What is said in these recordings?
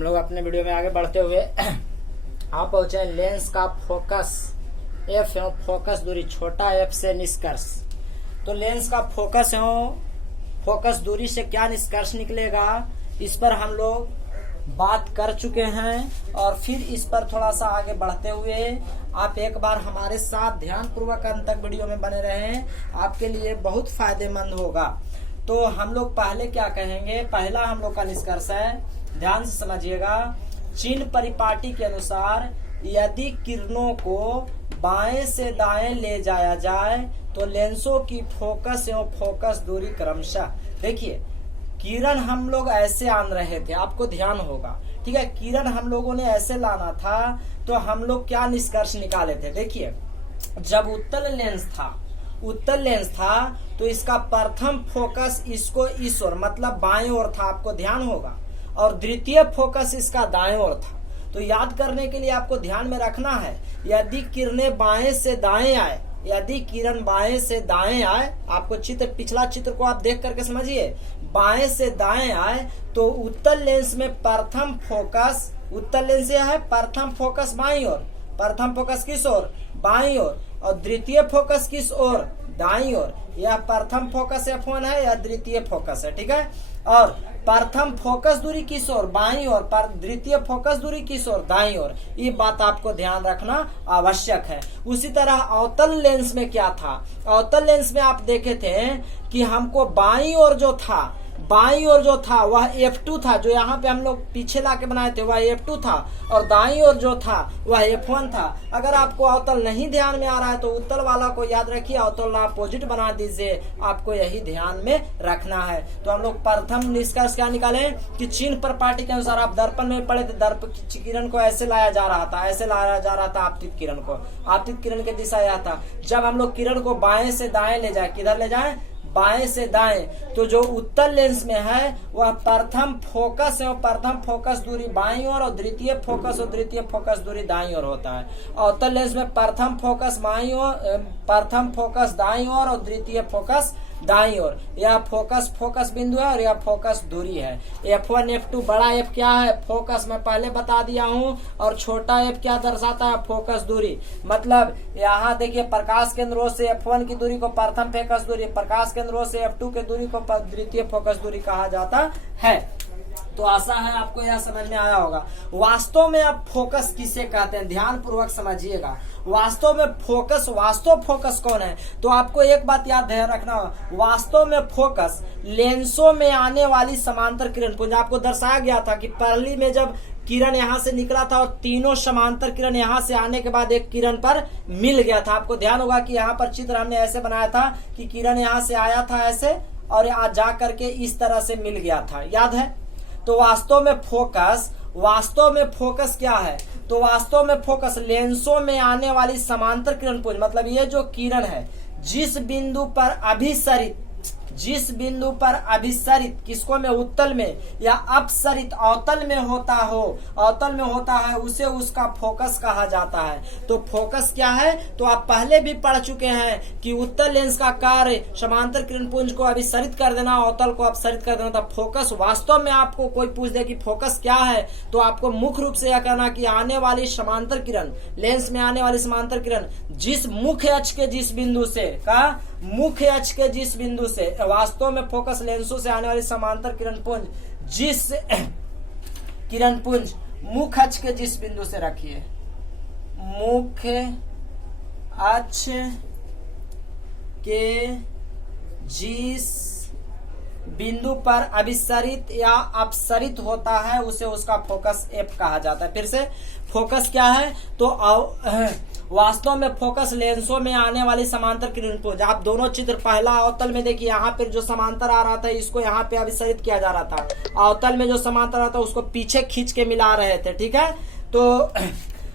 हम लोग अपने वीडियो में आगे बढ़ते हुए आप पहुंचे लेंस का फोकस एफ एवं फोकस दूरी छोटा एफ से निष्कर्ष। तो लेंस का फोकस एवं फोकस दूरी से क्या निष्कर्ष निकलेगा, इस पर हम लोग बात कर चुके हैं और फिर इस पर थोड़ा सा आगे बढ़ते हुए आप एक बार हमारे साथ ध्यान पूर्वक अंत तक वीडियो में बने रहें, आपके लिए बहुत फायदेमंद होगा। तो हम लोग पहले क्या कहेंगे, पहला हम लोग का निष्कर्ष है, ध्यान से समझिएगा। चिन्ह परिपाटी के अनुसार यदि किरणों को बाएं से दाएं ले जाया जाए तो लेंसों की फोकस एवं फोकस दूरी क्रमशः, देखिए किरण हम लोग ऐसे आन रहे थे, आपको ध्यान होगा, ठीक है। किरण हम लोगों ने ऐसे लाना था तो हम लोग क्या निष्कर्ष निकाले थे, देखिए जब उत्तल लेंस था तो इसका प्रथम फोकस इसको इस ओर मतलब बाएं ओर था, आपको ध्यान होगा, और द्वितीय फोकस इसका दाएं ओर था। तो याद करने के लिए आपको ध्यान में रखना है, यदि किरणें बाएं से दाएं आए, यदि किरण बाएं से दाएं आए, आपको पिछला चित्र को आप देख करके समझिए, बाएं से दाएं आए तो उत्तल लेंस में प्रथम फोकस, उत्तल लेंस यह है, प्रथम फोकस बाईं ओर, प्रथम फोकस किस ओर, बाईं ओर, और द्वितीय फोकस किस ओर, दाईं ओर। यह प्रथम फोकस F1 है, यह द्वितीय फोकस है, ठीक है। और प्रथम फोकस दूरी किस ओर, बाईं ओर, पर द्वितीय फोकस दूरी किस ओर, दाईं ओर। ये बात आपको ध्यान रखना आवश्यक है। उसी तरह अवतल लेंस में क्या था, अवतल लेंस में आप देखे थे कि हमको बाईं ओर जो था वह F2 था, जो यहाँ पे हम लोग पीछे लाके बनाए थे वह F2 था, और दाईं ओर जो था वह F1 था। अगर आपको अवतल नहीं ध्यान में आ रहा है तो उत्तल वाला को याद रखिए, अवतल अपोजिट बना दीजिए, आपको यही ध्यान में रखना है। तो हम लोग प्रथम निष्कर्ष क्या निकाले कि चिन्ह परिपाटी के अनुसार, आप दर्पण में पढ़े थे, दर्पण किरण को ऐसे लाया जा रहा था, ऐसे लाया जा रहा था आपतित किरण को, आपतित किरण की दिशा यह था। जब हम लोग किरण को बाएं से दाएं ले जाए, किधर ले जाए, बाएं से दाएं, तो जो उत्तल लेंस में है वह प्रथम फोकस एवं प्रथम फोकस दूरी बाईं ओर और द्वितीय फोकस और द्वितीय फोकस दूरी दाईं ओर होता है। अवतल लेंस में प्रथम फोकस बाईं ओर, प्रथम फोकस दाईं ओर और द्वितीय फोकस दाईं ओर। यह फोकस बिंदु है और यह फोकस दूरी है। F1 F2, बड़ा F क्या है, फोकस मैं पहले बता दिया हूं, और छोटा F क्या दर्शाता है, फोकस दूरी। मतलब यहाँ देखिए प्रकाश केंद्रों से F1 की दूरी को प्रथम फोकस दूरी, प्रकाश केंद्रों से F2 की दूरी को द्वितीय फोकस दूरी कहा जाता है। तो आशा है आपको यह समझ में आया होगा। वास्तव में आप फोकस किसे कहते हैं, ध्यान पूर्वक समझिएगा। वास्तव में वास्तव फोकस कौन है, तो आपको एक बात याद रखना, वास्तव में फोकस लेंसों में आने वाली समांतर किरण पुंज। आपको दर्शाया गया था कि पहली में जब किरण यहाँ से निकला था और तीनों समांतर किरण यहाँ से आने के बाद एक किरण पर मिल गया था। आपको ध्यान होगा कि यहाँ पर चित्र हमने ऐसे बनाया था कि किरण यहाँ से आया था ऐसे, और यहाँ जा करके इस तरह से मिल गया था, याद है। तो वास्तव में फोकस क्या है, तो वास्तव में फोकस लेंसों में आने वाली समांतर किरण पुंज, मतलब ये जो किरण है जिस बिंदु पर अभिसरित किसको में, उत्तल में या अपसरित अवतल में होता है उसे उसका फोकस कहा जाता है। तो फोकस क्या है, तो आप पहले भी पढ़ चुके हैं कि उत्तल लेंस का कार्य समांतर किरण पुंज को अभिसरित कर देना, अवतल को अपसरित कर देना था। फोकस वास्तव में आपको कोई पूछ दे कि फोकस क्या है, तो आपको मुख्य रूप से यह कहना कि आने वाली समांतर किरण, लेंस में आने वाली समांतर किरण जिस मुख्य अक्ष के जिस बिंदु से वास्तव में फोकस लेंसों से आने वाली समांतर किरण पुंज मुख्य अक्ष के जिस बिंदु से रखिए, मुख्य अक्ष के जिस बिंदु पर अभिसरित या अपसरित होता है उसे उसका फोकस F कहा जाता है। फिर से फोकस क्या है, तो वास्तव में फोकस लेंसों में आने वाली समांतर किरण पुंज। आप दोनों चित्र, पहला अवतल में देखिए, यहाँ पर जो समांतर आ रहा था इसको यहाँ पे अभिसरित किया जा रहा था, अवतल में जो समांतर आता उसको पीछे खींच के मिला रहे थे, ठीक है। तो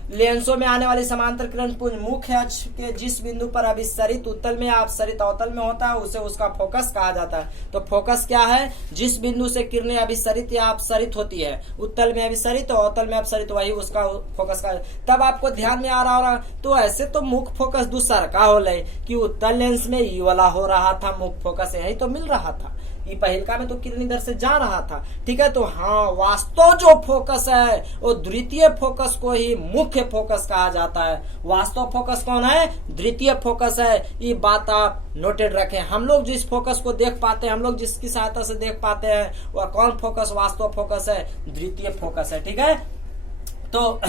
लेंसों में आने वाली समांतर किरण पुंज मुख्य अक्ष के जिस बिंदु पर अभिसरित उत्तल में या अपसरित अवतल में होता है उसे उसका फोकस कहा जाता है। तो फोकस क्या है, जिस बिंदु से किरणें अभिसरित या अपसरित होती है, उत्तल में अभिसरित और अवतल में अपसरित, वही उसका फोकस का। तब आपको ध्यान में आ रहा होगा, तो ऐसे तो मुख्य फोकस दूसरा का हो कि उत्तल लेंस में ये वाला हो रहा था, मुख्य फोकस यही तो मिल रहा था। ये पहिलका में तो किरण इधर से जा रहा था, ठीक है। तो हाँ, वास्तव जो फोकस है वो द्वितीय फोकस को ही मुख्य फोकस कहा जाता है। वास्तव फोकस कौन है? द्वितीय फोकस है। ये बात आप नोटेड रखें। हम लोग जिस फोकस को देख पाते हैं, हम लोग जिसकी सहायता से देख पाते हैं, वह कौन फोकस वास्तव फोकस है? द्वितीय फोकस है, ठीक है। तो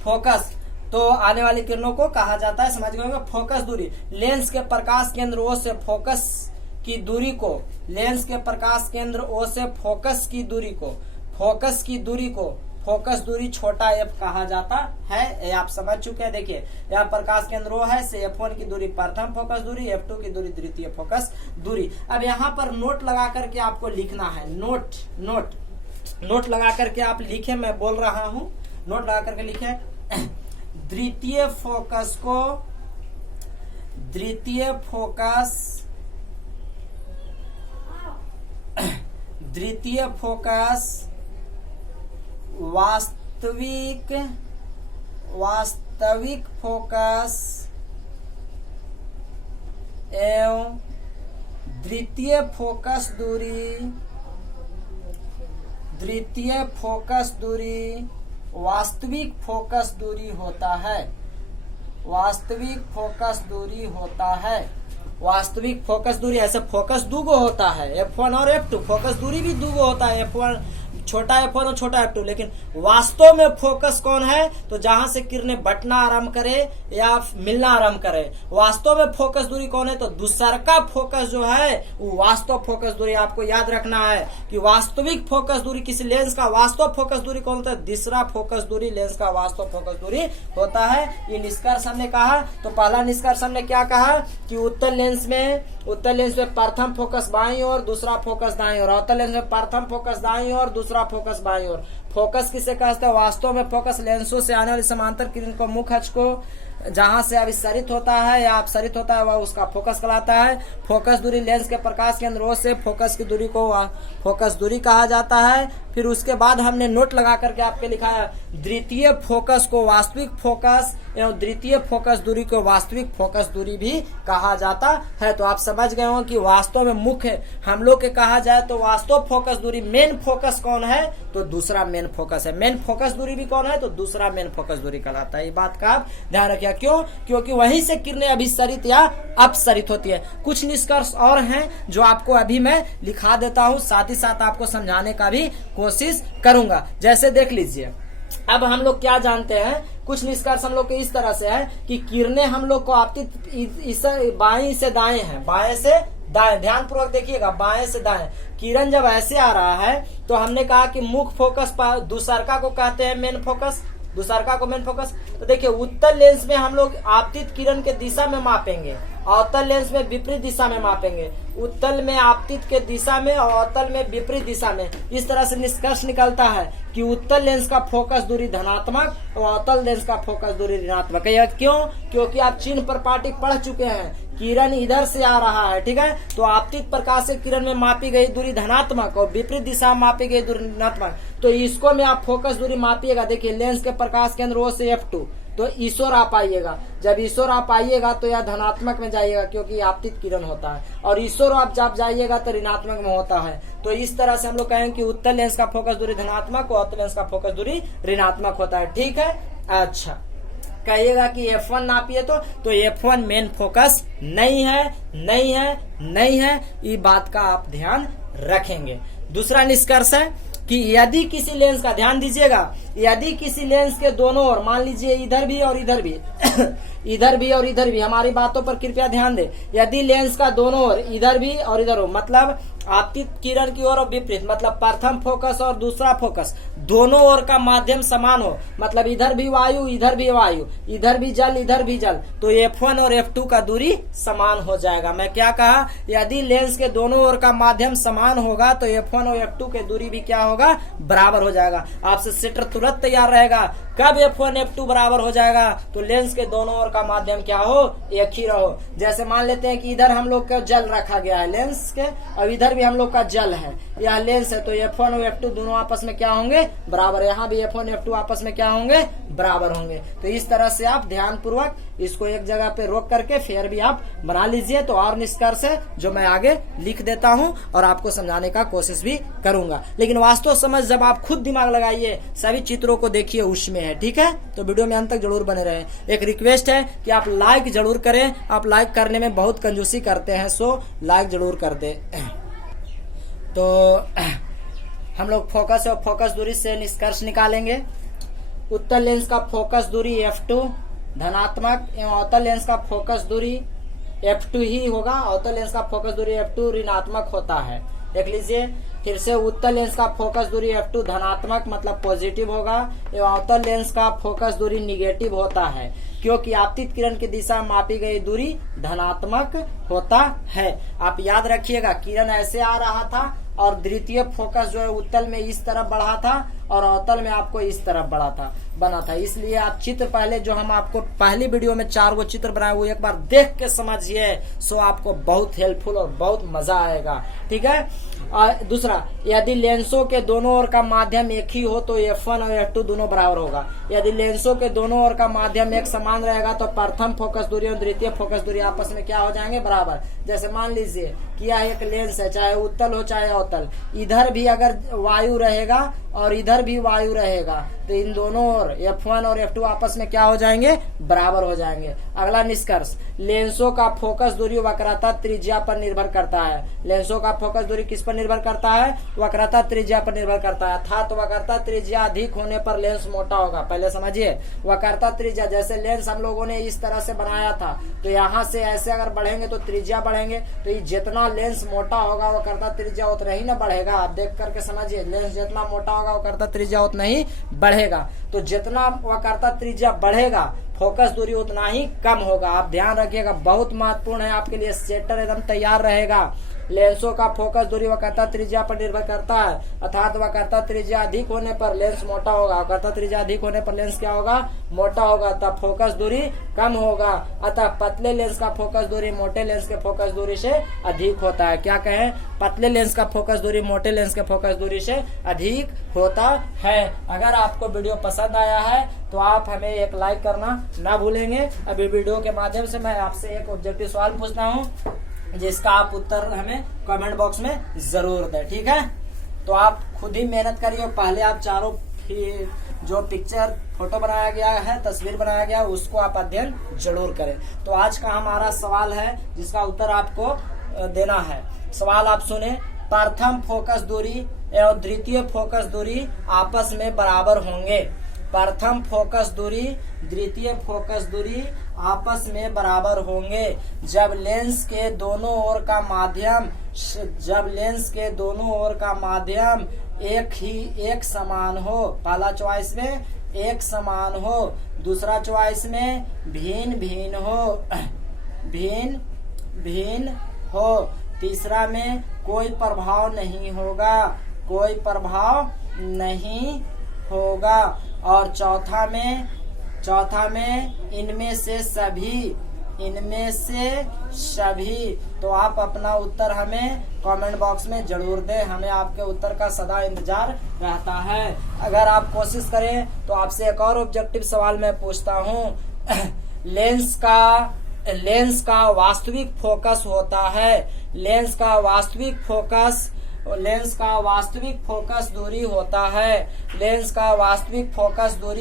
फोकस तो आने वाली किरणों को कहा जाता है, समझ गए। फोकस दूरी, लेंस के प्रकाश केंद्र ओ से फोकस की दूरी को, लेंस के प्रकाश केंद्र ओ से फोकस की दूरी को, फोकस की दूरी को फोकस दूरी छोटा एफ कहा जाता है। ये आप समझ चुके हैं। देखिए, यहाँ प्रकाश केंद्र ओ है से F1 की दूरी प्रथम फोकस दूरी, F2 की दूरी द्वितीय फोकस दूरी। अब यहाँ पर नोट लगा करके आपको लिखना है। नोट लगा करके आप लिखे, मैं बोल रहा हूँ, नोट लगा करके लिखे। द्वितीय फोकस को, द्वितीय फोकस वास्तविक फोकस एवं द्वितीय फोकस दूरी वास्तविक फोकस दूरी होता है। वास्तविक फोकस दूरी, ऐसे फोकस दूगो होता है, F1 और F2। फोकस दूरी भी दूगो होता है, F1 छोटा F1 और छोटा F2। लेकिन वास्तव में फोकस कौन है? तो जहां से किरणें बटना आरंभ करे या मिलना आरंभ करे, वास्तव में फोकस दूरी कौन है? तो दूसर का फोकस जो है वो वास्तव फोकस दूरी। आपको याद रखना है कि वास्तविक फोकस दूरी किसी लेंस का वास्तव फोकस दूरी कौन होता है? दूसरा फोकस दूरी लेंस का वास्तव फोकस दूरी होता है। ये निष्कर्ष हमने कहा। तो पहला निष्कर्ष हमने क्या कहा कि उत्तल लेंस में प्रथम फोकस बाईं ओर, दूसरा फोकस दाईं ओर। अवतल लेंस में प्रथम फोकस दाईं ओर, दूसरा फोकस बाईं ओर। फोकस किसे कहते हैं? वास्तव में फोकस लेंसों से आने वाली समांतर किरण को मुख्य अक्ष को जहां से अभिसरित होता है या अपसरित होता है वह उसका फोकस कहलाता है। फोकस दूरी लेंस के प्रकाश केंद्र ओ से फोकस की दूरी को फोकस दूरी कहा जाता है। फिर उसके बाद हमने नोट लगा करके आपके लिखा है, द्वितीय फोकस को वास्तविक फोकस एवं द्वितीय फोकस दूरी को वास्तविक फोकस दूरी भी कहा जाता है। तो आप समझ गए हो कि वास्तव में मुख्य हम लोग के कहा जाए तो वास्तव फोकस दूरी, मेन फोकस कौन है? तो दूसरा मेन फोकस है। मेन फोकस दूरी भी कौन है? तो दूसरा मेन फोकस दूरी कहलाता है। ये बात का आप ध्यान रखिए। क्यों? क्योंकि वहीं से किरणें अभिसरित या अपसरित होती है। कुछ निष्कर्ष और हैं जो आपको अभी मैं लिखा देता हूं, साथ ही साथ आपको समझाने का भी कोशिश करूंगा। जैसे देख लीजिए, अब हम लोग क्या जानते हैं, कुछ निष्कर्ष हम लोग के इस तरह से है कि किरणें हम लोग को आपतित बाएं से दाएं है, बाएं से दाएं। ध्यान पूर्वक देखिएगा, बाएं से दाएं। किरण जब ऐसे आ रहा है तो हमने कहा कि मुख्य फोकस दूसरका को कहते हैं मेन फोकस, दूसरका को मेन फोकस। तो देखिए, उत्तल लेंस में हम लोग आपतित किरण के दिशा में मापेंगे, अवतल लेंस में विपरीत दिशा में मापेंगे। उत्तल में आपतित के दिशा में और अवतल में विपरीत दिशा में। इस तरह से निष्कर्ष निकलता है कि उत्तल लेंस का फोकस दूरी धनात्मक और अवतल लेंस का फोकस दूरी ऋणात्मक है। क्यों? क्योंकि आप चिन्ह प्रपाटी पढ़ चुके हैं। किरण इधर से आ रहा है, ठीक है, तो आपतित प्रकाश से किरण में मापी गई दूरी धनात्मक और विपरीत दिशा में मापी गई दूरी ऋणात्मक। तो इसको में आप फोकस दूरी मापिएगा। देखिए, लेंस के प्रकाश केंद्र ओ से F2, तो ईश्वर आप आइएगा। जब ईश्वर आप आइएगा तो यह धनात्मक में जाइएगा क्योंकि आपतित किरण होता है, और ईश्वर आप जब जाइएगा तो ऋणात्मक में होता है। तो इस तरह से हम लोग कहेंगे कि उत्तल लेंस का फोकस दूरी धनात्मक और अवतल लेंस का फोकस दूरी ऋणात्मक होता है। ठीक है, अच्छा कहिएगा कि F1 नापिए तो F1 मेन फोकस नहीं है। ये बात का आप ध्यान रखेंगे। दूसरा निष्कर्ष है कि यदि किसी लेंस का, ध्यान दीजिएगा, यदि किसी लेंस के दोनों ओर, मान लीजिए इधर भी और इधर भी इधर भी और इधर भी, हमारी बातों पर कृपया ध्यान दें। यदि लेंस का दोनों ओर, इधर भी और इधर हो, मतलब आपतित किरण की ओर और विपरीत, मतलब प्रथम फोकस और दूसरा फोकस दोनों ओर का माध्यम समान हो, मतलब इधर भी वायु इधर भी वायु, इधर भी जल इधर भी जल, तो F1 और F2 का दूरी समान हो जाएगा। मैं क्या कहा? यदि लेंस के दोनों ओर का माध्यम समान होगा तो F1 और F2 के दूरी भी क्या होगा? बराबर हो जाएगा। आपसे सेटर तुरंत तैयार रहेगा। कब F1 F2 बराबर हो जाएगा? तो लेंस के दोनों ओर का माध्यम क्या हो? एक ही रहो। जैसे मान लेते हैं कि इधर हम लोग का जल रखा गया है लेंस के, और इधर इधर भी हम लोग का जल है, यह लेंस है, तो F1 और F2 दोनों आपस में क्या होंगे, बराबर। यहाँ भी F1 F2 आपस में क्या होंगे, बराबर होंगे। तो इस तरह से आप ध्यान पूर्वक इसको एक जगह पे रोक करके फिर भी आप बना लीजिए। तो और निष्कर्ष है जो मैं आगे लिख देता हूँ और आपको समझाने का कोशिश भी करूंगा, लेकिन वास्तव समझ जब आप खुद दिमाग लगाइए, सभी चित्रों को देखिए, उसमें है। ठीक है, तो वीडियो में अंत तक जरूर बने रहें। एक रिक्वेस्ट है कि आप लाइक जरूर करें, आप लाइक करने में बहुत कंजूसी करते हैं, सो लाइक जरूर कर दे। तो हम लोग फोकस और फोकस दूरी से निष्कर्ष निकालेंगे। उत्तल लेंस का फोकस दूरी F2 धनात्मक एवं अवतल लेंस का फोकस दूरी F2 ही होगा। अवतल लेंस का फोकस दूरी F2 ऋणात्मक होता है। देख लीजिए फिर से, उत्तल लेंस का फोकस दूरी F2 धनात्मक मतलब पॉजिटिव होगा एवं अवतल लेंस का फोकस दूरी निगेटिव होता है, क्योंकि आपतित किरण की दिशा में मापी गई दूरी धनात्मक होता है। आप याद रखिएगा, किरण ऐसे आ रहा था और द्वितीय फोकस जो है उत्तल में इस तरफ बढ़ा था और अवतल में आपको इस तरफ बना था। इसलिए आप चित्र पहले जो हम आपको पहली वीडियो में 4 गो चित्र बनाए वो एक बार देख के समझिए, सो आपको बहुत हेल्पफुल और बहुत मजा आएगा। ठीक है। और दूसरा, यदि लेंसों के दोनों ओर का माध्यम एक ही हो तो F1 और F2 दोनों बराबर होगा। यदि लेंसों के दोनों ओर का माध्यम एक समान रहेगा तो प्रथम फोकस दूरी और द्वितीय फोकस दूरी आपस में क्या हो जाएंगे, बराबर। जैसे मान लीजिए कि यह एक लेंस है, चाहे उत्तल हो चाहे अवतल, इधर भी अगर वायु रहेगा और इधर भी वायु रहेगा तो इन दोनों ओर F1 और F2 आपस में क्या हो जाएंगे, बराबर हो जाएंगे। अगला निष्कर्ष, लेंसों का फोकस दूरी वक्रता त्रिज्या पर निर्भर करता है। लेंसों का फोकस दूरी किस पर निर्भर करता है, वक्रता त्रिज्या पर निर्भर करता है। अर्थात वक्रता त्रिज्या अधिक होने पर लेंस मोटा होगा। पहले समझिए, वक्रता त्रिज्या, जैसे लेंस हम लोगों ने इस तरह से बनाया था, तो यहाँ से ऐसे अगर बढ़ेंगे तो त्रिज्या बढ़ेंगे, तो ये जितना लेंस मोटा होगा वक्रता त्रिज्या उतना ही ना बढ़ेगा। आप देख करके समझिए, लेंस जितना मोटा होगा वक्रता त्रिज्या उतना ही बढ़ेगा। तो जितना वक्रता त्रिज्या बढ़ेगा फोकस दूरी उतना ही कम होगा। आप ध्यान रखिएगा, बहुत महत्वपूर्ण है आपके लिए, सेटर एकदम तैयार रहेगा। लेंसों का फोकस दूरी वक्रता त्रिज्या पर निर्भर करता है, अर्थात वक्रता त्रिज्या अधिक होने पर लेंस मोटा होगा, वक्रता त्रिज्या अधिक होने पर लेंस क्या होगा, मोटा होगा, तब फोकस दूरी कम होगा। अतः पतले लेंस का फोकस दूरी मोटे लेंस के फोकस दूरी से अधिक होता है। क्या कहें, पतले लेंस का फोकस दूरी मोटे लेंस के फोकस दूरी से अधिक होता है। अगर आपको वीडियो पसंद आया है तो आप हमें एक लाइक करना ना भूलेंगे। अभी वीडियो के माध्यम से मैं आपसे एक ऑब्जेक्टिव सवाल पूछता हूँ, जिसका आप उत्तर हमें कमेंट बॉक्स में जरूर दें। ठीक है, तो आप खुद ही मेहनत करिए। पहले आप चारों जो पिक्चर फोटो बनाया गया है, तस्वीर बनाया गया, उसको आप अध्ययन जरूर करें। तो आज का हमारा सवाल है जिसका उत्तर आपको देना है। सवाल आप सुने, प्रथम फोकस दूरी एवं द्वितीय फोकस दूरी आपस में बराबर होंगे। प्रथम फोकस दूरी द्वितीय फोकस दूरी आपस में बराबर होंगे जब लेंस के दोनों ओर का माध्यम एक समान हो। पहला चॉइस में एक समान हो, दूसरा चॉइस में भिन्न भिन्न हो, तीसरा में कोई प्रभाव नहीं होगा, और चौथा में इनमें से सभी। तो आप अपना उत्तर हमें कमेंट बॉक्स में जरूर दें, हमें आपके उत्तर का सदा इंतजार रहता है। अगर आप कोशिश करें तो आपसे एक और ऑब्जेक्टिव सवाल मैं पूछता हूँ। लेंस का वास्तविक फोकस होता है। लेंस का वास्तविक फोकस दूरी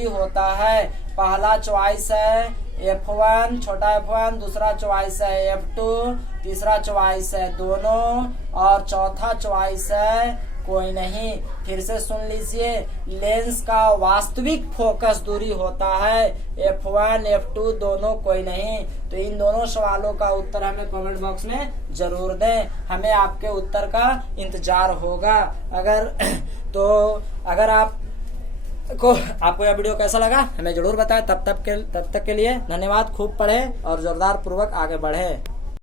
होता है। पहला चॉइस है F1 छोटा F1, दूसरा चॉइस है F2, तीसरा चॉइस है दोनों, और चौथा चॉइस है कोई नहीं। फिर से सुन लीजिए, लेंस का वास्तविक फोकस दूरी होता है F1 F2 दोनों कोई नहीं। तो इन दोनों सवालों का उत्तर हमें कमेंट बॉक्स में जरूर दें, हमें आपके उत्तर का इंतजार होगा। अगर आपको यह वीडियो कैसा लगा हमें जरूर बताएं। तब तक के लिए धन्यवाद। खूब पढ़ें और जोरदार पूर्वक आगे बढ़ें।